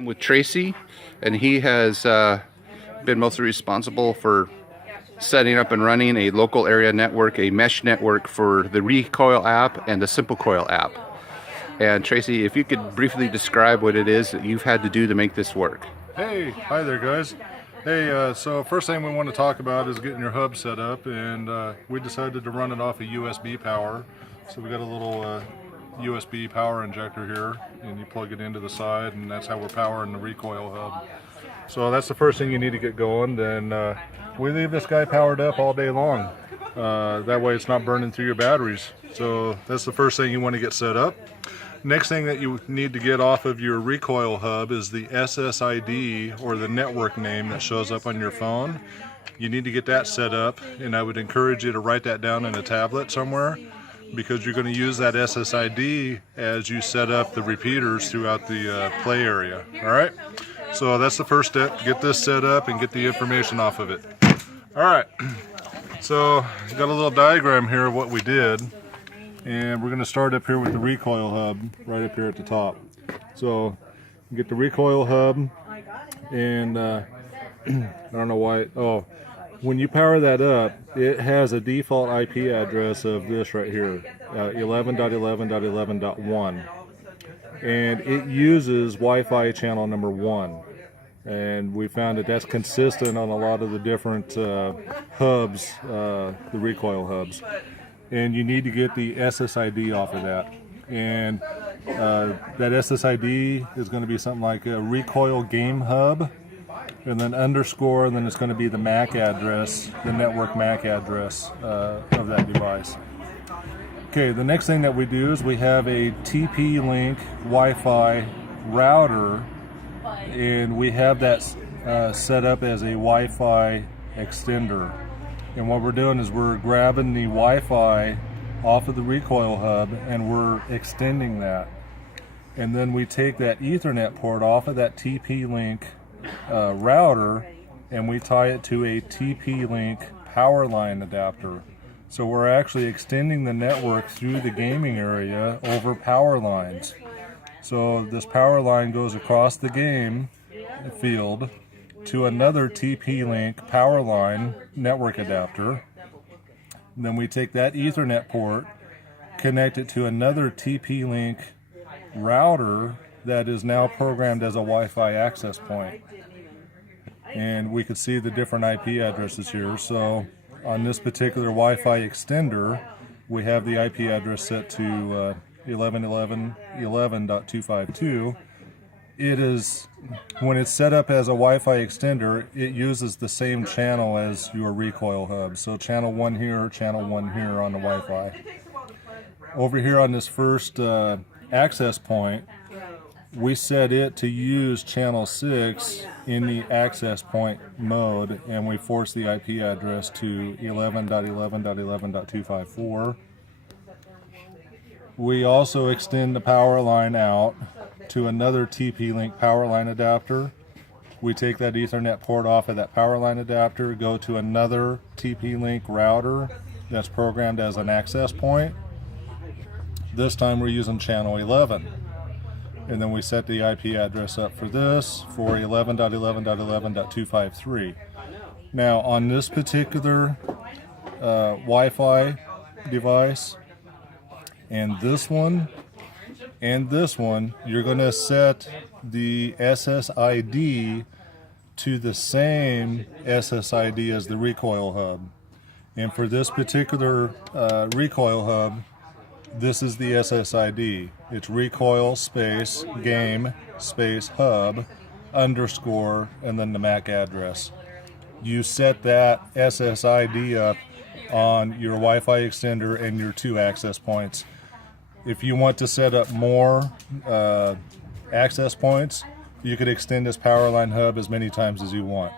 I'm with Tracy, and he has been mostly responsible for setting up and running a local area network, a mesh network for the Recoil app and the Simple Coil app. And Tracy, if you could briefly describe what it is that you've had to do to make this work. Hey, hi there guys. Hey, so first thing we want to talk about is getting your hub set up, and we decided to run it off a USB power. So we got a little USB power injector here, and you plug it into the side, and that's how we're powering the Recoil hub. So that's the first thing you need to get going. Then we leave this guy powered up all day long. That way it's not burning through your batteries. So that's the first thing you want to get set up. Next thing that you need to get off of your Recoil hub is the SSID, or the network name that shows up on your phone. You need to get that set up, and I would encourage you to write that down in a tablet somewhere, because you're going to use that SSID as you set up the repeaters throughout the play area. Alright, so that's the first step. Get this set up and get the information off of it. Alright, so got a little diagram here of what we did. And we're going to start up here with the Recoil hub, right up here at the top. So, get the Recoil hub, and I don't know why, when you power that up, it has a default IP address of this right here, 11.11.11.1. And it uses Wi-Fi channel number 1. And we found that that's consistent on a lot of the different hubs, the Recoil hubs. And you need to get the SSID off of that. And that SSID is going to be something like a Recoil Game Hub, and then underscore, and then it's going to be the MAC address, the network MAC address of that device. Okay, the next thing that we do is we have a TP-Link Wi-Fi router, and we have that set up as a Wi-Fi extender. And what we're doing is we're grabbing the Wi-Fi off of the Recoil hub, and we're extending that. And then we take that Ethernet port off of that TP-Link router, and we tie it to a TP-Link power line adapter. So we're actually extending the network through the gaming area over power lines. So this power line goes across the game field to another TP-Link power line network adapter. And then we take that Ethernet port, connect it to another TP-Link router that is now programmed as a Wi-Fi access point. And we could see the different IP addresses here. So on this particular Wi-Fi extender, we have the IP address set to 11.11.11.252. It is, when it's set up as a Wi-Fi extender, it uses the same channel as your Recoil hub. So channel 1 here, channel 1 here on the Wi-Fi. Over here on this first access point, we set it to use channel 6 in the access point mode, and we force the IP address to 11.11.11.254. We also extend the power line out to another TP-Link power line adapter. We take that Ethernet port off of that power line adapter, go to another TP-Link router that's programmed as an access point. This time we're using channel 11. And then we set the IP address up for this for 11.11.11.253. Now on this particular Wi-Fi device, and this one, you're going to set the SSID to the same SSID as the Recoil hub. And for this particular Recoil hub, this is the SSID. It's Recoil space game space hub underscore and then the MAC address. You set that SSID up on your Wi-Fi extender and your 2 access points. If you want to set up more access points, you could extend this power line hub as many times as you want.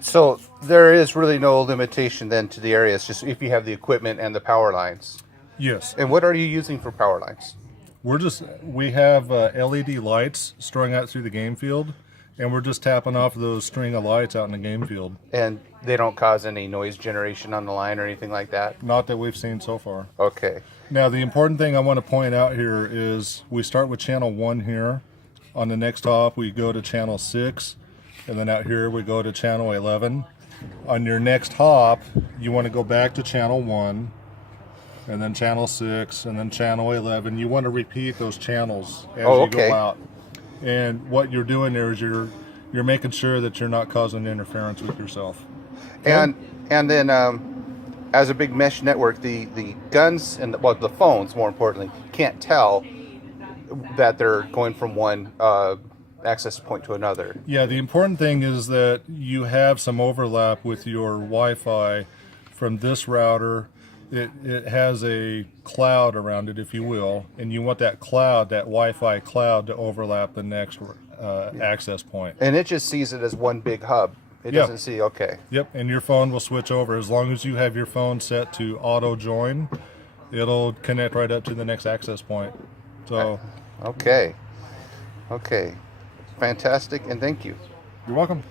So there is really no limitation then to the area. It's just if you have the equipment and the power lines. Yes. And what are you using for power lines? We have LED lights strung out through the game field, and we're just tapping off those string of lights out in the game field. And they don't cause any noise generation on the line or anything like that? Not that we've seen so far. Okay. Now the important thing I want to point out here is we start with channel 1 here, On the next hop, we go to channel 6, and then out here we go to channel 11. On your next hop, you want to go back to channel 1, and then channel 6, and then channel 11. You want to repeat those channels as you go out. And what you're doing there is you're making sure that you're not causing interference with yourself. And then as a big mesh network, the guns and the phones, more importantly, can't tell that they're going from one access point to another. Yeah, the important thing is that you have some overlap with your Wi-Fi from this router. It has a cloud around it, if you will, and you want that cloud, that Wi-Fi cloud, to overlap the next access point. And it just sees it as one big hub. It doesn't see, okay. Yep, and your phone will switch over. As long as you have your phone set to auto join, it'll connect right up to the next access point. So, okay. Fantastic, and thank you. You're welcome.